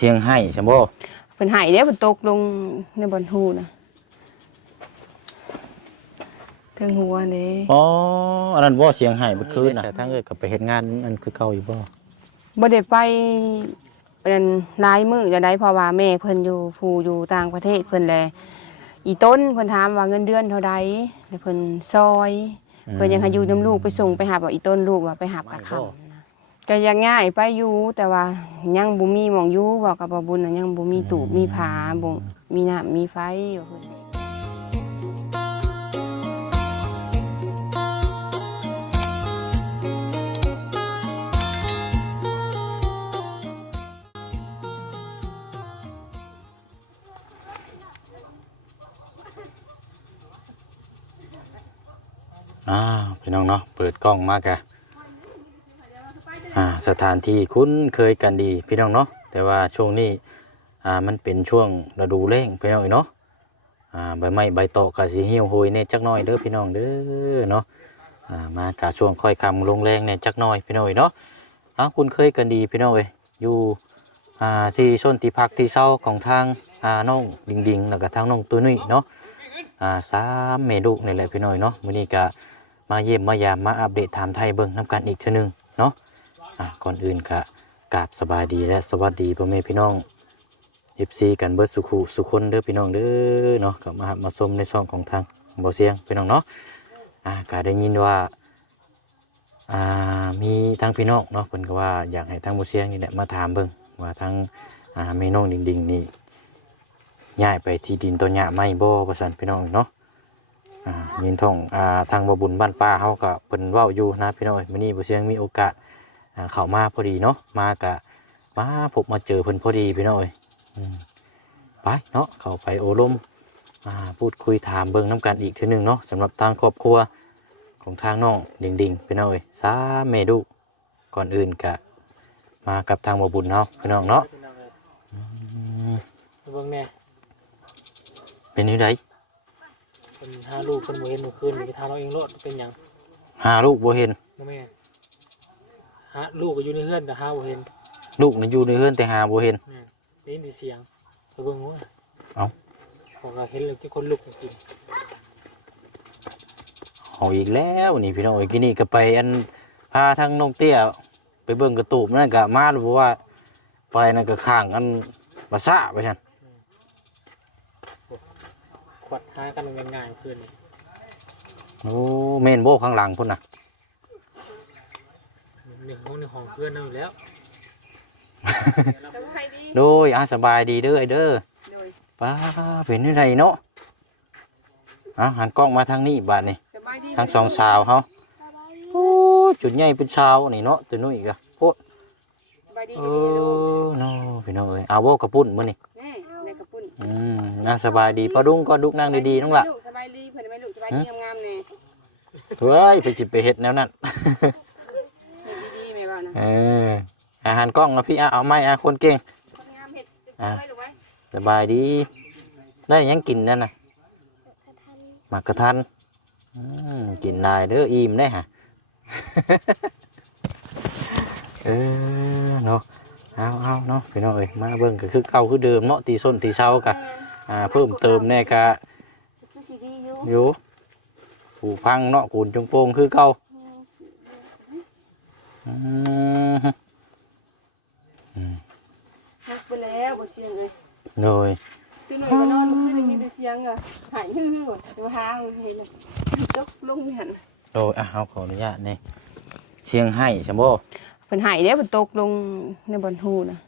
เสียงให้ใช่บ่เพิ่นใหายเด้เพิ่นตกลงในบ่อนหูนะถึงหัวเด้อ๋ออันนั้นบ่เสียงให้เบิดคืนน่ะทั้งเอ้ยก็ไปเฮ็ดงานอันคือเก่าอยู่บ่บ่ได้ไปเป็นหลายมื้อจะได้เพราะว่าแม่เพิ่นอยู่ผู้อยู่ต่างประเทศเพิ่นแลอีต้นเพิ่นถามว่าเงินเดือนเท่าใดแล้วเพิ่นซอย เพิ่นยังให้อยู่นํลูกไปส่งไปหาว่าอีต้นลูกว่าไปหาบกะค่ำ ก็ยังง่ายไปอยู่แต่ว่ายังบ่มีหมองอยู่บอกกับบ่บุญน่ะยังบ่มีตูบมีผาบ่มีน้ำมีไฟว่าเพิ่นอ่าพี่น้องเนาะเปิดกล้องมากะอ่า สถานที่คุ้นเคยกันดีพี่น้องเนาะแต่ว่าช่วงนี้อ่ามันเป็นช่วงฤดูแล้งพี่น้องเนาะอ่าใบไม้ใบตอกก็สิเหี่ยวโหยเนี่ยจักน่อยเด้อพี่น้องเด้อเนาะอ่ามากะช่วงค่อยคำลงแรงเนี่ยจักน่อยพี่น้องเนาะอ่าคุ้นเคยกันดีพี่น้องเอ้ยอยู่อ่าที่ส้นที่พักที่เศร้าของทางอ่าน้องดิงดิงแล้วก็ทางน้องตัวนุ่ยเนาะอ่าสามเมนูนี่แหละพี่น้องเนาะมื้อนี้ก็มาเยี่ยมมายามมาอัปเดตถามไทยเบิ่งน้ำกันอีกเทื่อหนึงเนาะ อะก่อนอื่นก็กราบสบายดีและสวัสดีพ่อแม่พี่น้อง FC กันเบิร์ดสุขุสุคนเด้อพี่น้องเด้อเนาะกลับมามาชมในช่องของทางบ่เสียงพี่น้องเนาะอะก็ได้ยินว่าอ่ามีทางพี่น้องเนาะเพิ่นก็ว่าอยากให้ทางบ่เสียงนี่แหละมาถามเบิ่งว่าทางอ่าแม่น้องดิ่งๆนี่ย้ายไปที่ดินตัวหญ้าไม่บ่ว่าซั่นพี่น้องเนาะยินท่องอทางบบุญบ้านป้าเขาก็เพิ่นว้าอยู่นะพี่น้อยมื้อนี้บ่เสียงมีโอกาส เข้ามาพอดีเนาะมากะมาพบมาเจอเพิ่นพอดีพี่น้อยอืมไปเนาะเข้าไปโอลมอ่าพูดคุยถามเบิ่งน้ำกันอีกทีหนึงเนาะสำหรับทางครอบครัวของทางน้องดิ่งๆพี่น้อยสามเมดูก่อนอื่นกะมากับทางบบุญเนาะพี่น้องเนาะอืมเบิ่งแน่เป็นยังไงเป็นห้าลูกเป็นโมเห็นเมื่อคืนนี่ทาเราเองโลดเป็นหยังหาลูกบ่เห็นบ่แม่ หาลูกก็อยู่ในเฮือนแต่หาบ่เห็นลูกนี่อยู่ในเฮือนแต่หาบ่เห็น แม่ได้ยินแต่เสียงไปเบิ่งว่าเอ้าพอก็เห็นเลยที่คนลุกจริงเอาอีกแล้วนี่พี่น้องเอ้ยกินนี่ก็ไปอันพาทางน้องเตี้ยไปเบิ่งกระตูบนั่นก็มาแล้วบอกว่า ไปนั่นก็ข้างอันภาษาไปฉันๆขวัดหากันง่ายๆคืนนี่โอ้เมนโบข้างหลังพุ่นน่ะ หนึ่งห้องหนึ่งห้องเพื่อนนั่นอยู่แล้วโดยอาสบายดีเด้อไอ้เด้อป้าเป็นยังไงเนาะอะหันกล้องมาทางนี้บาดนี่ทางสองสาวเขาโอ้จุดใหญ่เป็นชาวนี่เนาะตัวนู้นอีกอะโคตรเออเนาะพี่น้องเอ้ยเอาโบกระปุ่นมื้อนี่แม่ในกระปุ้นอืมน่าสบายดีปะดุ้งก็ดุกนั่งดีๆน้องละลูกสบายดีเพิ่นไม่ลูกสบายดีงามๆแน่เฮ้ยไปจิบไปเห็ดแนวนั้น เฮ็ดดีๆแม่ว่านะ เอออาหารกล้องนะพี่อาเอาไม้อาคนเก่ง คนงามเฮ็ดอะไว้ลูกไว้สบายดี ได้หยังกินนั่นน่ะหมากกระทันอืมกินได้เด้ออิ่มได้ฮะ เออเนาะเอาเอาเนาะพี่น้องเอ้ยมาเบิ่งก็คือเก่าคือเดิมเนาะตีส้นตีเช้ากะอ่าเพิ่มเติมแน่กะ คือสิดีอยู่อยู่ผูพังเนาะกูนจงโปงคือเก่าอืม ฮักไปแล้วบ่เสียงเลยเลยตื่นหน่อยมานอนตื่นได้ยินแต่เสียงอะหายฮือๆว่ะตัวหางเห็นตกลงนี่หั่นโดยอะเอาขออนุญาตนี่เชียงให้ใช่บ่เพิ่นใหายเด้เพิ่นตกลงในบ่อนหูนะ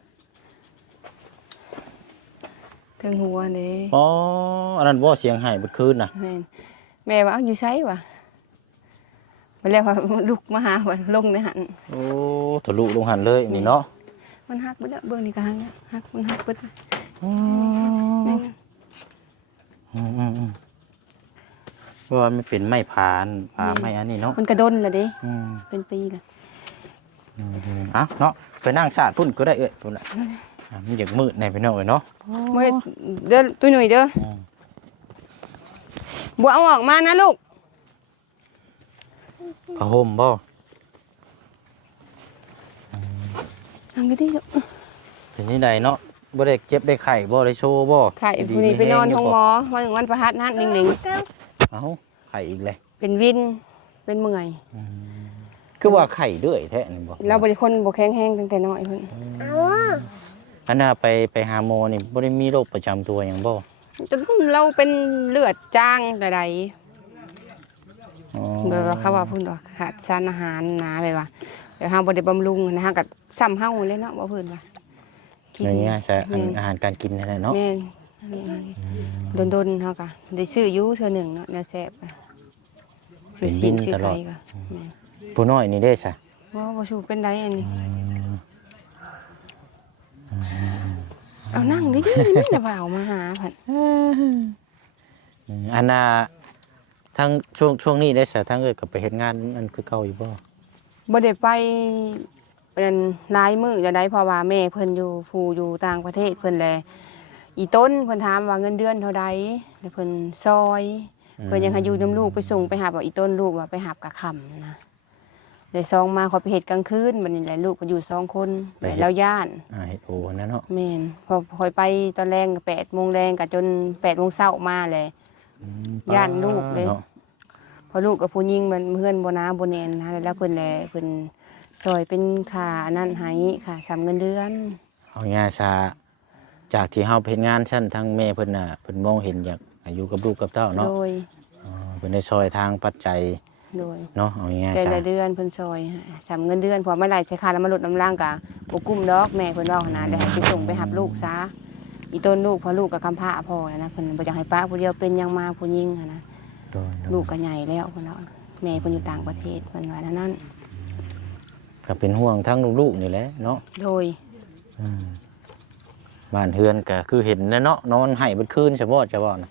ถึงหัวเด้อ๋ออันนั้นบ่เชียงให้เมื่อคืนน่ะแม่นแม่ว่าเอาอยู่ไสวะ ไปแล้วว่าลุกมาหาว่าลงในหันโอ้ทะลุลงหันเลยนี่เนาะมันหักไปแล้วเบิ่งนี่ก็หักแล้วหักมันหักเบิดอืแม่มนอืมอืมอืมเพราะว่ามันเป็นไม้ผานผาไม้อันนี้เนาะมันกระดนและเด้อืมเป็นปีละอืมอืมอะเนาะไปนั่งสาดพุ่นก็ได้เอ้ยพุ่นน่ะอะมันอยากมืดแน่พี่น้องเอ้ยเนาะเว้ยเด้อตุ้ยหนุ่ยเด้ออืมบ่เอาออกมานะลูก ผ้าห่มบ่ทำก็ดีลูกเป็นนี่ใดเนาะบ่ได้เจ็บได้ไข้บ่ได้โชว์บ่ไข่ดีผู้นี้มีไปนอนแรห้องยู่หมบ่อวันหนึ่งวันประหัสนั่นหนิงเอ้าไข้อีกเลยๆเป็นวินเป็นเมื่อยคือว่าไข้เรื่อยแท้นี่บ่เราบริคนบ่แข็งแห้งตั้งแต่น้อยเพิ่นอันน่ะไปไปหาหมอนี่บ่ได้มีโรคประจำตัวหยังบ่จนเราเป็นเลือดจ้างแต่ใดอ๋อ แบบว่าเขาว่าเพิ่นว่าขาดสารอาหารนะแบบว่าเดี๋ยวเฮาบ่ได้บำรุงนะฮะก็ซ้ำเฮาเลยเนาะบ่เพิ่นว่ากินอย่างเงี้ยใช่อันแม่นอาหารการกินนั่นแหละเนาะแม่นโดนๆเฮาก็ได้ซื้ออยู่เทื่อหนึงเนาะแนวแซ่บอะซื้อซีนซื้อไข่ก็แม่นผู้น้อยนี่ได้ซะว่าบ่ชูเป็นไดอันนี้เอานั่งดิดินี่น่ะว่าเอามาหาพันอืมอันน่ะ ทั้งช่วงช่วงนี้ได้ซะทั้งเอ้ยก็ไปเฮ็ดงานอันคือเก่าอยู่บ่บ่ได้ไปเป็นหลายมื้อจะได้เพราะว่าแม่เพิ่นอยู่ผู้อยู่ต่างประเทศเพิ่นแลอีต้นเพิ่นถามว่าเงินเดือนเท่าใดแล้วเพิ่นซอย เพิ่นยังให้อยู่นํลูกไปส่งไปหาว่าอีต้นลูกว่าไปหาบกะค่ำนะได้ซองมาขอยไปเฮ็ดกลางคืนบัดนี้แหละลูกก็อยู่สองคนแล้วแล้วย่านอ่าเฮ็ดโออันนั้นเนาะแม่นพอคอยไปตอนแรงแปดโมงแรงกับจนแปดโมงเช้ามาเลยอืม ย่านลูกเลย นาะพอลูกกับผู้หญิงมันเพื่อนบนาบนแนนนะแล้วเพิ่นแลเพิ่นซอยเป็นค่าอันนั้นให้ค่ะสามเงินเดือนเอาง่ายๆซะจากที่เฮาไปเฮ็ดงานชั้นทั้งแม่เพิ่นน่ะเพิ่นมองเห็นอยากอายุกับลูกกับเต้าเนาะโดยอ๋อเพิ่นได้ซอยทางปัจจัยโดยเนาะเอาง่ายแต่ๆซะละเดือนเพิ่นซอยให้สามเงินเดือนพอไม่ไรใช้ค่าน้ำมันรถน้ำล่างกะบ่กุ้มดอกแม่เพิ่นเว้าขนาดได้ให้ไปส่งไปหับลูกซะ อีต้นลูกพอลูกกับคำพร้าพอแล้วนะเพิ่นบ่อยากให้ป้าผู้เดียวเป็นหยังมาผู้หญิงหั้นนะโดยโดยลูกก็ใหญ่แล้วเพิ่นว่าแม่เพิ่นอยู่ต่างประเทศเพิ่นว่านั่นนั่นก็เป็นห่วงทั้งลูกๆนี่แหละเนาะโดยอืมบ้านเฮือนก็คือเห็นนะเนาะนอนให้เบิดคืนเฉพาะจะบ่นะ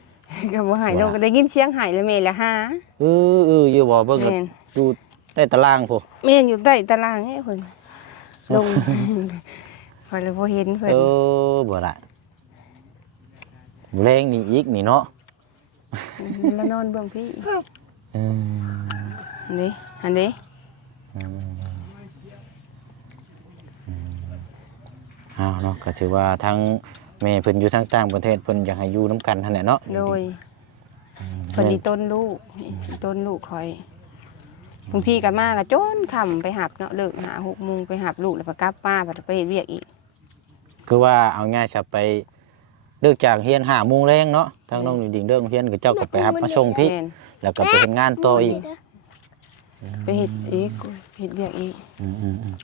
ก็บ่หายลูกก็ได้ยินเสียงหายแล้วแม่ละหาเออเอออยู่บ่เบิ่งแล้วแม่นอยู่ใต้ตารางพุแม่นอยู่ใต้ตารางให้เพิ่นลงพอเลยบ่เห็นเพิ่นเออบ่ล่ะ แรงนี่อีกนี่เนาะแล้วนอนเบื้องพี่อันนี้อันนี้อ้าวเนาะก็ถือว่าทั้งแม่เพิ่นอยู่ทั้งต่างประเทศเพิ่นอยากให้อยู่นํกันนั่นแหละเนาะโดยเพิ่นนี่ต้นลูกนี่ต้นลูกคอยบางทีก็มาก็จนค่ำไปหับเนาะเลิกหา6โมงไปหับลูกแล้วก็กลับมาไปเฮ็ดเวียกอีก คือว่าเอาง่ายจะไป เลิกจากเฮียน5โมงแรงเนาะทางน้องนี่ดิ่งเด้งเฮียนก็เจ้าก็ไปรับมาส่งพี่แม่นแล้วก็ไปเฮ็ดงานต่ออีกไปเฮ็ดอีกเฮ็ดเวียกอีกอืมอืมอืม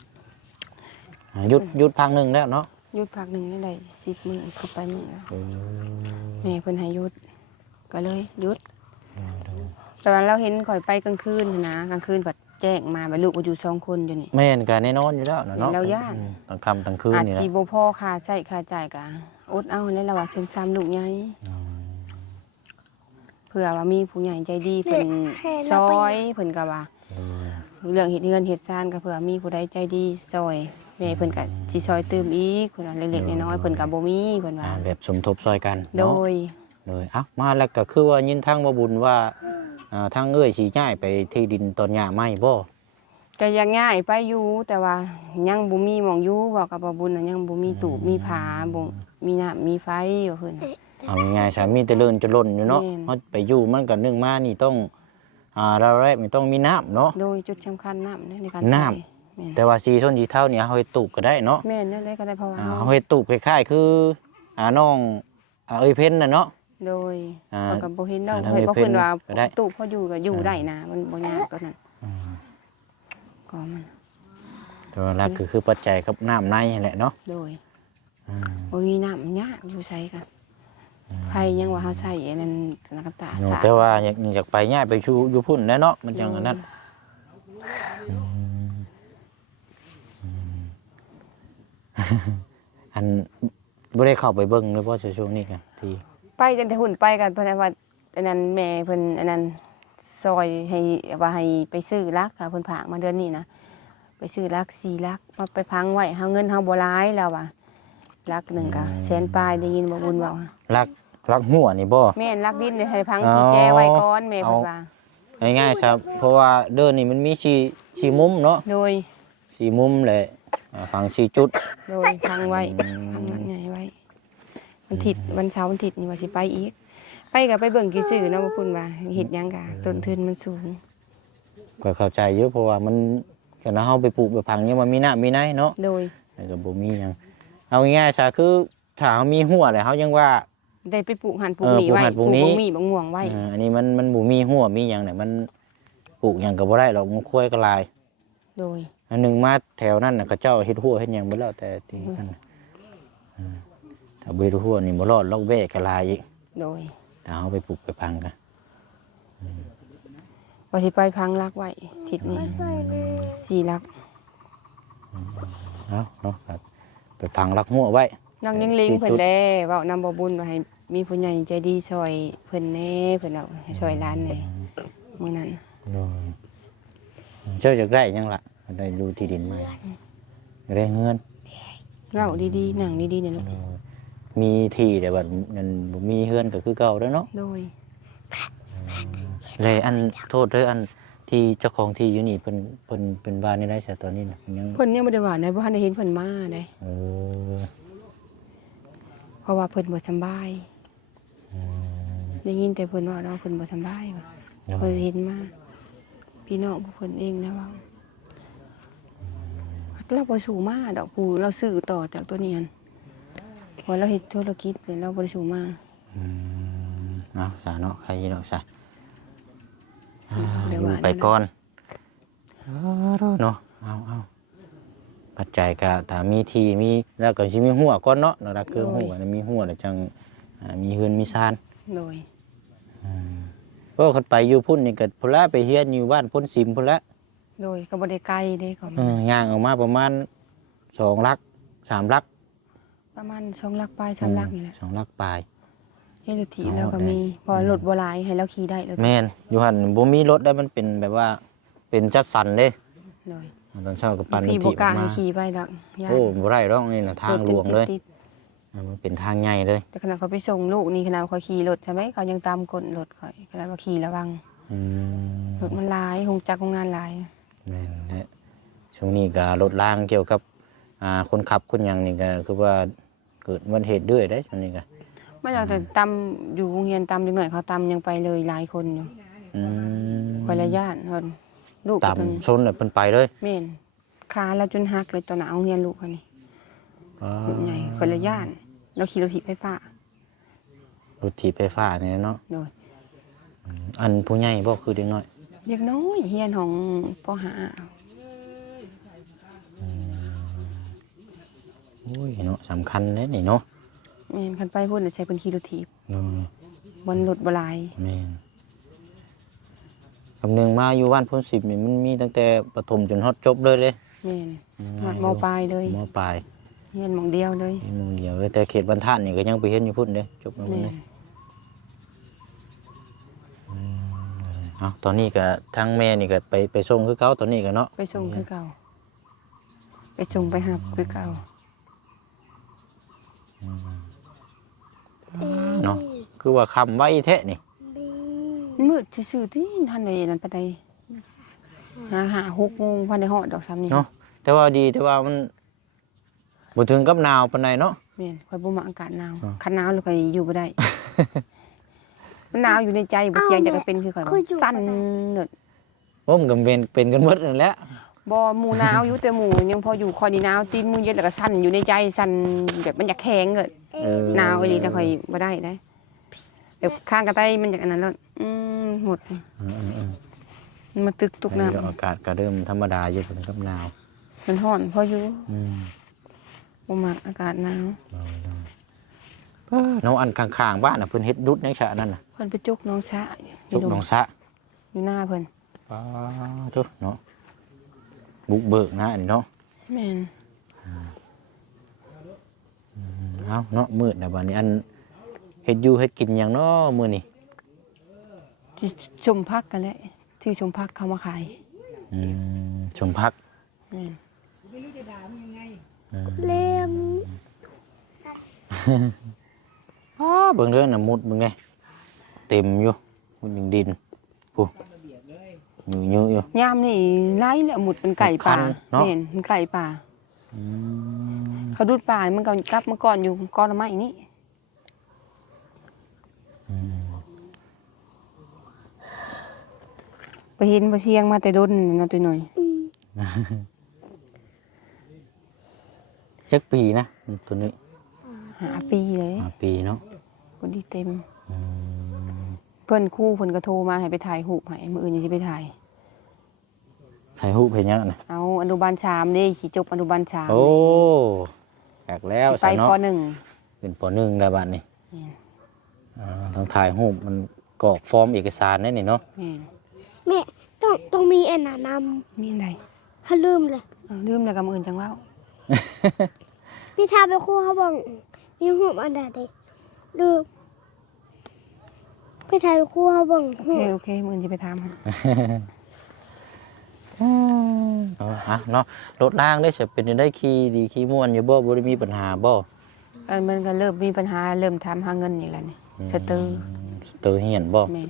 อ่าหยุดหยุดพักหนึ่งแล้วเนาะหยุดพักหนึงได้ได้10มื้อเข้าไปมื้อแล้วแม่เพิ่นให้หยุด ก็เลยหยุด แต่ว่าเราเห็นข่อยไปกลางคืนน่ะนะกลางคืนบัดแจ้งมาบัดลูกก็อยู่สองคนอยู่นี่ แม่นก็แน่นอนอยู่แล้วนะเนาะเราย่านอืมตอนค่ำตอนคืนอาจนี่แหสิละบ่พอค่าใช้ค่าจ่ายก็ อดเอาแล้วล่ะว่าเชิงซ้ำลูกใหญ่เผื่อว่ามีผู้ใหญ่ใจดีเพิ่นซอยเพิ่นก็ว่าเออเรื่องเฮ็ดเงินเฮ็ดซ่านก็เผื่อมีผู้ใดใจดีซอยแม่เพิ่นก็สิซอยเติมอีกเพิ่นว่าเล็กๆน้อยๆเพิ่นก็บ่มีเพิ่นว่าอ่าแบบสมทบซอยกันโดเนาะยเลยเอ้ามาแล้วก็คือว่ายินทางบ่บุญว่าอ่าทางเอ้ยสิย้ายไปที่ดินตอนหญ้าไม้บ่ ก็ยังง่ายไปอยู่แต่ว่ายังบ่มีหมองอยู่บอกกับบ่บุญน่ะยังบ่มีตูบมีผาบ่มีน้ำมีไฟว่าเพิ่นเอาง่ายๆสามีแต่เลินจะล่นอยู่เนาะแม่นเฮาไปอยู่มันก็นึ่งมานี่ต้องอ่าเราแรกมันต้องมีน้ำเนาะ โดยจุดสำคัญน้ำในการน้ำ ใช้แม่นแต่ว่าสีส้นสีเท่านี่เฮาเฮ็ดตูบก็ได้เนาะแม่นนั่นเลยก็ได้เพราะว่าอ่าเฮาเฮาเฮ็ดตูบคล้ายๆคืออ่าน้องอ่าเอ้ยเพิ่นน่ะเนาะ โดยอ่าเพิ่นก็บ่เห็นดอกอ่าเพิ่นบ่ทางนี้เพิ่นว่าก็ได้ ตูบพออยู่ก็อยู่ได้นะมันบ่ยากตัวนั้นอืม ก็มันแต่ว่าหลักก็คือปัจจัยกับน้ำในนั่นแหละเนาะโดยอืมบ่มีน้ำยากอยู่ใช้กันไผยังว่าเฮาใช้อันนั้นนักตาโน่สาแต่ว่าอยากอยากไปง่ายไปชูอยู่พุ่นแหล้วเนาะมันจังอันนั้นอันบ่ได้เข้าไปเบิ่งเลยเพราะช่วงนี้กันทีไปจนแต่หุ่นไปกันเพิ่นว่าอันนั้นแม่เพิ่นอันนั้น ซอยให้ว่าให้ไปซื้อลักค่ะเพิ่นผากมาเดือนนี้นะไปซื้อลัก4ลักมาไปพังไว้เฮาเงินเฮาบ่หลายแล้วว่ะลักหนึงก็แสนปลายได้ยินบ่บุญเว้ารักรักหัวนี่บ่ แม่นลักดินเนี่ยให้พังอ๋อสีแจไว้ก่อนแม่เพิ่นเอาว่าง่ายๆครับ เพราะว่าเดินนี่มันมีชีชีมุมเนาะโดยชีมุมแหละอ่าฝั่งชีจุด โดยพังไว้อืมพังนักใหญ่ไว้วันถิดวันเช้าร์วันถิดนี่ว่าสิไปอีก ไปก็ไปเบิ่งกี่ซื่อเนาะว่าพุ่นว่าเฮ็ดหยังกะต้นทุนมันสูง ก็เข้าใจอยู่เพราะว่ามันก็นะเฮาไปปลูกไปพังเนี่ยมันมีหน้ามีไหนเนาะโดย แล้วก็บ่มีหยังเอาง่ายๆซะคือถ้าเฮามีหัวแล้วเฮายังว่า ได้ไปปลูกหันปลูกเออนี่ไว้ปลูกหั่นปลูกนี้ บักมีบักม่วงไว้ อ่าอันนี้มันมันบ่มีหัวมีหยังเนี่ยมันปลูกหยังก็บ่ได้หรอกมันค่อยก็หลาย โดย อันหนึงมาแถวนั้นน่ะเขาเจ้าเฮ็ดหัวเฮ็ดหยังเบิดแล้วแต่ที่นั่นน่ะอ่าถ้าบ่เฮ็ดหัวนี่บ่รอดลอกแว่ก็หลายอีกโดย ถ้าเฮาไปปลูกไปพังกันว่าสิไปพังรักไว้ทิศนี้สี่รักเนาะเนาะครับไปพังลักหัวไว้น้องยังลิงสี่เพิ่จุนดแลเว้านำบ่บุญว่าให้มีผู้ใหญ่ใจดีช่วยเพิ่นแหน่เพิ่นเอาให้ช่วยหลานแหน่มื้อนั้นโดยเจ้าอยากได้หยังล่ะได้ดูที่ดินไหมอยากได้เงินเว้าดีๆนั่งดีๆเนี่ยลูกโดย มีที่แต่ว่ามันบ่มีเฮือนก็คือเก่าแล้วเนาะโดยเลยอันโทษเด้ออันที่เจ้าของที่อยู่นี่เพิ่นเพิ่นเป็นบ้านนี่ได้ซะตอนนี้น่ะยังเพิ่นยังบ่ได้ว่าได้บ่ทันได้เห็นเพิ่นมาได้เออเพราะว่าเพิ่นบ่สำบายอืมได้ยินแต่เพิ่นว่าเราเพิ่นบ่สำบายว่าโดเพิ่ยนเห็นมาพี่น้องผู้เพิ่นเองนะว่าเราบ่สู่มาดอกผู้เราซื้อต่อจากตัวนี้หั่น พอเราเฮ็ดธุรกิจเนี่ยเราบ่ได้สู่มาอืมเนาะซะเนาะใครเนาะซะเดี๋ยวอยู่ว่าไปก่อนเนาะเอาเอาปัจจัยก็ถ้ามีที่มีแล้วก็สิมีหัวก่อนเนาะเนาะถ้าคือหัวน่ะมีหัวแล้วจังอ่ามีเฮือนมีซานโดยเพราะคันไปอยู่พุ่นนี่ก็พุ่นละไปเฮียนอยู่บ้านพุ่นซิมพุ่นละโดยก็บ่ได้ไกลเด้ก็เออย่างออกมาประมาณสองลักสามลัก ประมาณ2ลักปลาย3ลักนี่แหละสองลักปลายเฮ็ดทีแล้วก็มีพอรถบ่หลายให้เราขี่ได้แล้วแม่นอยู่หันบ่มีรถได้มันเป็นแบบว่าเป็นจัดสรรเด้โดยตอนเช้าก็ปั่นรถพี่บ่ถีบกล้าออกให้มาขี่ไปดอกย่านโอ้บ่ได้หรอกนี่น่ะทางหลวงเลยติดอ่ามันเป็นทางใหญ่เลยๆแต่ขณะเขาไปส่งลูกนี่ขณะเขาขี่รถใช่ไหมเขายังตามกฎรถเขาขณะว่าขี่ระวังอืมรถมันหลายหงจักรโรงงานหลายแม่นแหละช่วงนี้ก็รถล่างเกี่ยวกับอ่าคนขับคนหยังนี่ก็คือว่า เกิดอุบัติเหตุด้วยได้ช่วงนี้ก็ไม่เอาแต่ตำอยู่โรงเรียนตำเด็กหน่อยเขาตำยังไปเลยหลายคนอยู่อืมคอยละญาติคนลูกต่ำชนแล้วเพิ่นไปเลยเม่นขาแล้วจนหักเลยตอนหนาโรงเรียนลูกเขานี่อ๋อลูกใหญ่คอยละญาติเราขี่รถถีบไฟฟ้ารถถีบไฟฟ้านี่เนาะโดยอันผู้ใหญ่บ่คือเด็กน้อย เด็กน้อยเฮียนของปหา โอ้ยเนาะสำคัญเด้นี่เนาะแม่นคันไปพูดน่ะใช้เป็นขี่รถถีบเนาะบนรถบหลาย แม่นคำหนึงมาอยู่บ้านพ้นสิบนี่มันมีตั้งแต่ประถมจนฮอดจบเลยเลยแม่นอืหอดมอปลายเลยมปลายเฮียนหมองเดียวเลยมีหมู่เดียวเลยแต่เขตบรรทัดนี่ก็ยังไปเห็นอยู่พุ่นเด้จบแล้วแม่เลยนเอาตอนนี้ก็ทางแม่นี่ก็ไปไปส่งคือเขาตอนนี้ก็เนาะไปส่งคือเก่า ไปส่งไปหับคือเก่า เนาะคือว่าคำไว้แท้นี่มืดซื่อๆที่ท่านใดนั้นไปใดหาหาหกโมงพันในหอดดอกซ้ำนี่เนาะแต่ว่าดีแต่ว่ามันบ่ถึงกับหนาวปานใดเนาะแม่นคอยบ่มาอากาศหนาวอ่าคันหนาวแล้วก็อยู่บ่ได้มันหนาวอยู่ในใจบ่เสียงจะก็เป็นคือข่อยว่าสั่นเนดว่ามันก็เป็นเป็นกันหมดนั่นแหละ บ่หมู่หนาวอยู่แต่หมู่ยังพออยู่คอยนี่หนาวตีนมือเย็นแล้วก็สั่นอยู่ในใจสั่นแบบมันอยากแข็งเกิดเออ หนาวอีหลีแต่ข่อยบ่ได้ได้แบบข้างกระไตมันจากอันนั้นแล้วอืมหมดอืมอืมอืมมันมาตึกตุกน้ำเดี๋ยวอากาศก็เริ่มธรรมดาอยู่เป็นกับหนาวมันร้อนพออยู่อืมบ่มักอากาศหนาวน้องอันข้างๆบ้านน่ะเพิ่นเฮ็ดดุดในฉะนั่นน่ะเพิ่นไปจกน้องสะอจุยู่กหนองสะอยู่หน้าเพิ่นป้าทุเนาะ บุกเบิกนะอันนี้เนาะแม่นเอาเนาะมืดนะบัดนี้อันเฮ็ดอยู่เฮ็ดกินหยังเนาะมื้อนี้ที่ชมพักกันแหละที่ชมพักเขามาขายอืมชมพักแม่นอืมเล่มอ้าเบิ่งเด้อน่ะมุดเบิ่งเด้เต็มอยู่มุดดินดินปุ๊อ ยู่เยอะอยู่ ยามนี่ไล่แล้วหมุดเป็นไก่ป่าคันเนาะแม่นมันไก่ป่า อืมเขาดูดป่ามันก็กลับมาก่อนอยู่ก้อนละไม้นี่อืมไปเห็นบ่เสียงมาแต่ดนนี่เนาะตัวหน่อยจักปีนะตัวนี้หาปีเลยห้าปีเนาะพอดีเต็มอืม เพิ่นครู่เพิ่นก็โทรมาให้ไปถ่ายรูปให้มื้ออื่นยังสิไปถ่าย ถ่ายรูปเห็นยังนะเอาอนุบาลสามเด้สิจบอนุบาลสามโอ้อยากแล้วสิไปซะเนาะปหนึ่งเป็นปหนึ่งได้บัดนี้อืมอ่าต้องถ่ายรูปมันกรอกฟอร์มเอกสารนั่นนี่เนาะแม่นแม่ต้องต้องมีอันน่ะนมีอันใดำถ้าลืมเลยเอ้าลืมแล้วก็มื้ออื่นจังเว้าพี่ทาไปครู่เขาบอกมีหูปอันใดเด็ลืม พี่ทาไปครู่เขาบอกโอหูเคโอเคมื้ออื่นสิไปถามให้เอาฮะเนาะรถล่างได้จะเป็นอยู่ได้ขี่ดีขี่ม่วนอยู่บ่บ่ได้มีปัญหาบ่อันมันก็เริ่มมีปัญหาเริ่มถามหาเงินอีกแล้วนี่สตือสเตอร์เฮียนบ่แม่น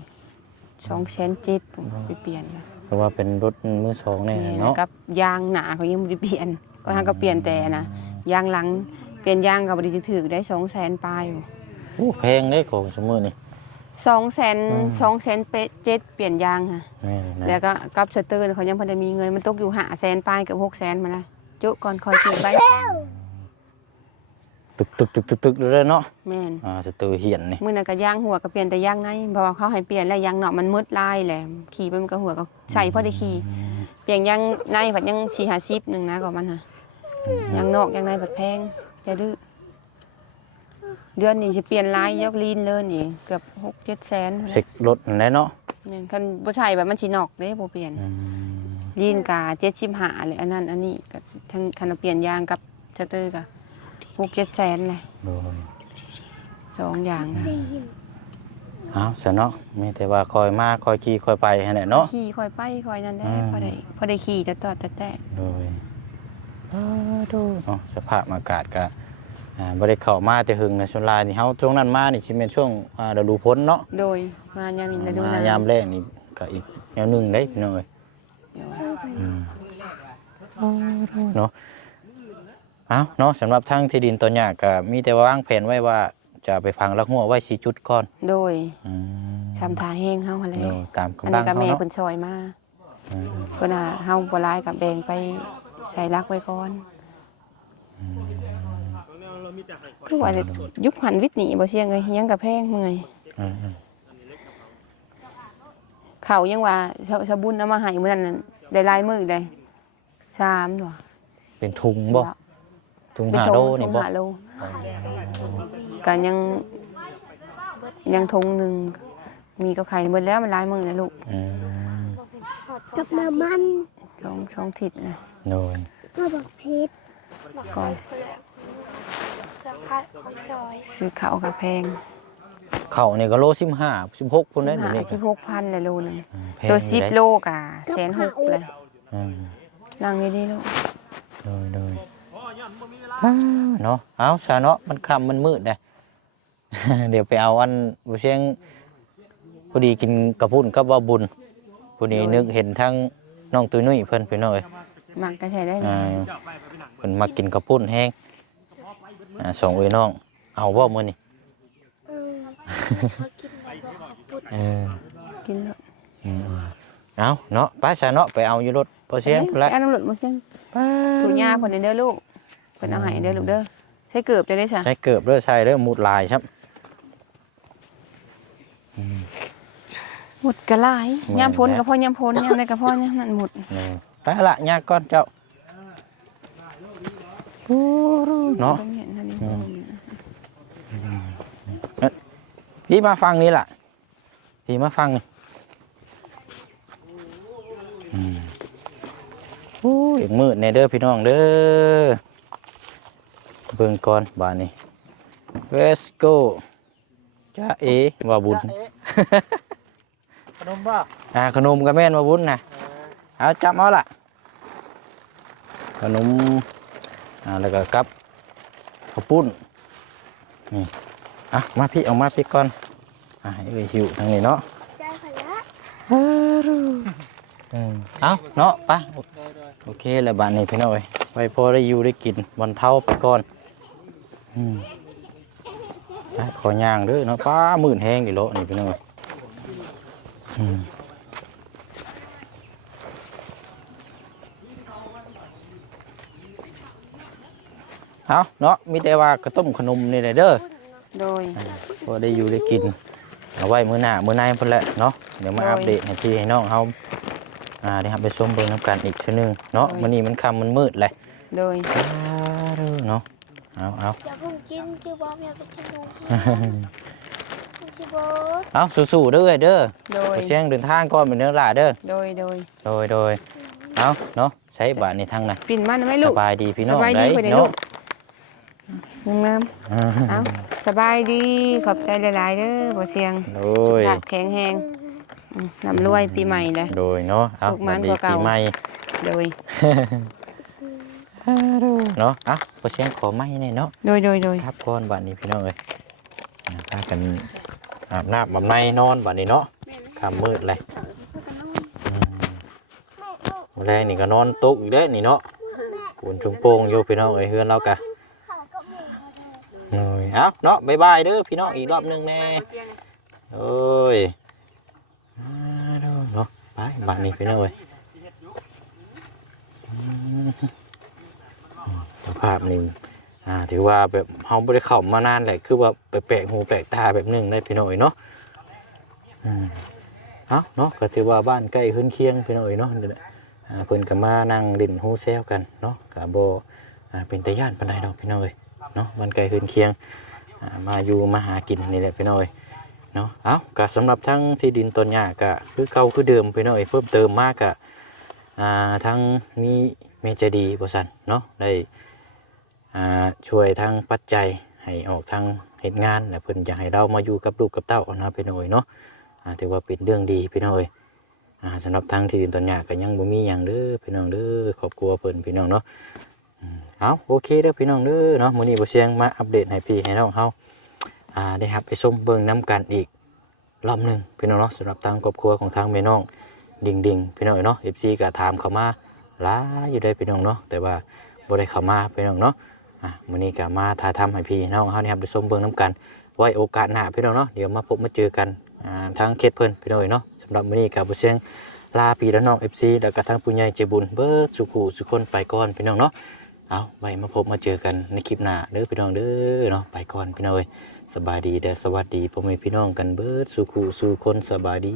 2,700ไปเปลี่ยนแล้วเพราะว่าเป็นรถมือสองแน่แม่นเนาะกับยางหนาเขายังบ่ได้เปลี่ยน ก็ทางก็เปลี่ยนแต่นะยางหลังเปลี่ยนยางก็บ่ได้ถือได้200,000ปลายอยู่โอ้แพงเด้ของสมือนี่ สองแสนสองแสนเป๊ะเจ็ดเปลี่ยนยางค่ะ แม่นนะแล้วก็กับสเตอร์เขายังพอได้มีเงินมันตกอยู่หาแสนปลายเกับหกแสนมาละจุก่อนคอยคิดไปตึกตึกตึกตึกตึกเลยเนาะแม่นอ่าสเตอร์เฮียนนี่มื่อนั้นก็ยางหัวก็เปลี่ยนแต่ยางในเพราะว่าเขาให้เปลี่ยนแล้วยางเนาะมันมืดลายแหละขี่ไปมันก็หัวก็ใส่พอได้ขี่เปลี่ยนยางในผัดยังสี่หาซิบหนึ่งนะก่อนมันค่ะยางนอกยางในผัดแพงจะดื้อ เดือนนี้จะเปลี่ยนลายยกลีนเลยนี่เกือบหกเจ็ดแสนเซ็กรถนั่นแหละเนาะเนี่ยคันบ่ใช่แบบมันสินอกเด้บ่เปลี่ยน อืมยีนกาเจ็ดชิมหาเลยอันนั้นอันนี้ก็ทั้งคันเอาเปลี่ยนยางกับสเตอร์กะหกเจ็ดแสนเลยโดยสองอย่างนะเอาซะเนาะมีแต่ว่าคอยมาคอยขี่คอยไปหั่นแหละเนาะ ขี่คอยไปคอยนั่นได้อืม พอได้พอได้ขี่แต่ตอดแต่แต่โดยเนาะสภาพอากาศก็ อ่าบ่ได้เข้ามาแต่หึงในะช่วงลายนี่เฮาช่วงนั้นมานี่สิเป็นช่วงอ่าฤดูฝนเนาะโดยมายามนี้ฤดูมาหนาวยามแรกนี่ก็อีกแนวหนึงได้พี่น้องเอ้ยเดี๋ยวอืมเนาะเอาเนาะสำหรับทางที่ดินตัวเนี้ยก็มีแต่ว่าวางแผนไว้ว่าจะไปพังลักหัวไว้4จุดก่อนโดยอืมทำทาแห้งเฮาหั่นแหละเนาะตามอันกำลันี้งก็เขาแม่เนาะเพิ่นช่วยมาอืม เพิ่นน่ะเฮาบ่หลายกับแบ่งไปใส่รักไว้ก่อนคื อว่ายุคหันวิทย์หนีบ่เสียงเลยยังกับแพงเมื่อยอืมเขายังว่าชาชาวบุญเอามาให้มื้อนั้นน่ะได้หลายมื้อเลยสามตัวเป็นทุงบ่ทุงเป็นหาธโลงนี่ธงบ่หาโลก็ยังยังธงหนึ่งมีกับไข่หมดแล้วมันหลายมื้อแล้วลูกอืมกับน้ำมันสองสองทิศนะโดยมาบอกเพชรก่ อนของซอยซื้อข้าวกับแพงเข้านี่ก็โล15 16พุ่นได้หาเดี๋ยวนี้ที่หกพันเลยโลหนึงอืมแพงตัวอยู่สิบได้โลกะแสนหกเลยอืมนั่งดีๆลูกโดยโดยอ้าวเนาะเอาซะเนาะมันค่ำมันมืดเด้เดี๋ยวไปเอาอันบ่เชียงพอดีกินกระพุ่นกับว่าบุญพอดีนึกเห็นทั้งน้องตุ้ยนุ้ยเพิ่นไปหน่อยมักก็ใช้ได้เลอ่ายเพิ่นมากินกระพุ่นแห้ง อ่าสองเอ้ยน้อง เอาบ่มื้อนี้เออเขากินอะไรบอกปุดเออกินแล้วอืมเอาเนาะไปซะเนาะไปเอาอยู่รถพอเสียงพุ่นละอันนั้นหลุดบ่เสียงถูยาเพิ่นเด้อลูกเพิ่นเอาให้เด้อลูกเด้อใช้เกือบจะได้ซะใช้เกือบเด้อใส่เด้อมุดลายครับ หมดกระลายหมดยามพ้นแล้วก็พอยามพ้นยามใดก็พอยามนั้นหมดไปละยาก ก่อนเจ้าเนาะตรงนี้อันนี้อืมพี่มาฟังนี่ล่ะพี่มาฟังนี่อืมโอ้ยมืดในเด้อพี่น้องเด้อเบิ่งก่อนบานนี้ let's go จ้าเอว่าบุญขนมบ่อ่าขนมกับแม่นว่าบุญนะเอาจับเอาล่ะขนมอ่าแล้วก็กับ ข้าวปุ้นนี่อะมาพี่เอามาพี่ก่อนอะให้เอ้ยหิวทางนี้เนาะใจขยะอืมเอาเนาะไปโอเคแล้วบานนี้พี่น้อยไว้พอได้อยู่ได้กินวันเท่าไปก่อนอืมอะขอย่างเด้อเนาะป้าหมื่นแห้งอีโลนี่พี่น้องเอ้ยอืม เอาเนาะมีแต่ว่ากระต้มขนมนี่แหละเด้อโดย พอได้อยู่ได้กินเอาไว้มื้อหน้ามื้อในเพิ่นแหละเนาะเดี๋ยวมาโดยอัปเดตให้พี่ให้น้องเฮาอ่าได้ครับไปชมเบิ่งน้ำกันอีกเทื่อนึงเนาะโดยมื้อนี้มันค่ำมันมืดเลยโดยอ้าเด้อเนาะเอาเอาอย่าเพิ่งกินคือบอมอย่าเพิ่งกินดูคือบอสเอาสู้ๆเด้อเอ้ยเด้อโดยไปเสียงเดินทางก่อนเป็นเนื้อหลาเด้อโดยโดยโดยโดยเอาเนาะใช้บาทในทางไหนปิ่นมันไหมสลูกบายดีพี่น้สองบายดีได้ไปไหนลูเนาะก งามๆเอาสบายดีขอบใจหลาย ๆเด้อบ่เสียงโดยหลับแข็งแรงอืมร่ำรวยปีใหม่เลย โดยเนาะเอาสุขมันสวัสดีกว่าเก่า ปีใหม่ โดย เนาะอะพอเสียงขอไม้หน่อยเนาะโดยโดยโดยทับก้อนบาทนี้พี่น้องเลยอ่าพากันอาบน้ำอาบในนอนบาทนี้เนาะค่ำมืดเลยอืมมื้อแรงนี่ก็นอนตกอีกแล้วนี่เนาะปูนชุงโป่งอยู่พี่น้องเอ้ยเฮือนเรากะ เอ้ยเอาเนาะบายบายเด้อพี่น้องอีกรอบหนึงแน่โอ้ยเด้อเนาะไปบ้านนี้พี่น้องเอ้ยสภาพนี่อ่าถือว่าแบบเฮาบ่ได้เข้ามานานแหละคือว่าแปลกหูแปลกตาแบบหนึงได้พี่น้องเอ้ยเนาะอืมเอาเนาะก็ถือว่าบ้านใกล้เฮือนเคียงพี่น้องเอ้ยเนาะอ่าเพิ่นก็มานั่งเล่นฮู้แซวกันเนาะก็บ่อ่าเป็นตาย่านปานใดดอกพี่น้องเอ้ยเนาะบ้านใกล้เฮือนเคียง มาอยู่มาหากินนี่แหละพี่น้อยเนาะเอาก็สำหรับทั้งที่ดินต้นหญ้าก็คือเก่าคือเดิมไปหน่อยเพิ่มเติมมากก็อ่าทั้งมีเมจดีบริสันเนาะได้อ่าช่วยทั้งปัจจัยให้ออกทางเหตุงานและเพิ่นอยากให้เรามาอยู่กับลูกกับเต้าเอานะไปหน่อยเนาะถือว่าเป็นเรื่องดีพี่น้อยอ่าสำหรับทั้งที่ดินต้นหญ้าก็ยังบ่มีหยังเด้อพี่น้องเด้อครอบครัวเพิ่นพี่น้องเนาะ เอาโอเคเด้อพี่น้องเด้อเนาะมื้อนี้บ่เสียงมาอัปเดตให้พี่ให้น้องเฮาอ่าได้รับไปชมเบิ่งน้ำกันอีกรอบหนึ่งพี่น้องเนาะสำหรับทางครอบครัวของทางแม่น้องดิ่งดิ่งพี่น้องเนาะเอฟซีก็ถามเข้ามาหลายอยู่ได้พี่น้องเนาะแต่ว่าบ่ได้เข้ามาพี่น้องเนาะอะมื้อนี้ก็มาถ่ายทำให้พี่น้องเฮานี่ครับได้ชมเบิ่งน้ำกัน ไว้โอกาสหน้าพี่น้องเนาะเดี๋ยวมาพบมาเจอกันอ่าทางเขตเพิ่นพี่น้องเนาะสำหรับมื้อนี้ก็บ่เสียงลาพี่และน้อง FC แล้วก็ทางผู้ใหญ่ใจบุญเบิดสุขุสุคนไปก่อนพี่น้องเนาะ เอาไว้มาพบมาเจอกันในคลิปหน้าเด้อพี่น้องเด้อเนาะไปก่อนพี่น้องเอ้ยสบายดีเด้อสวัสดีพ่อแม่พี่น้องกันเบิดสุขูสู่คนสบายดี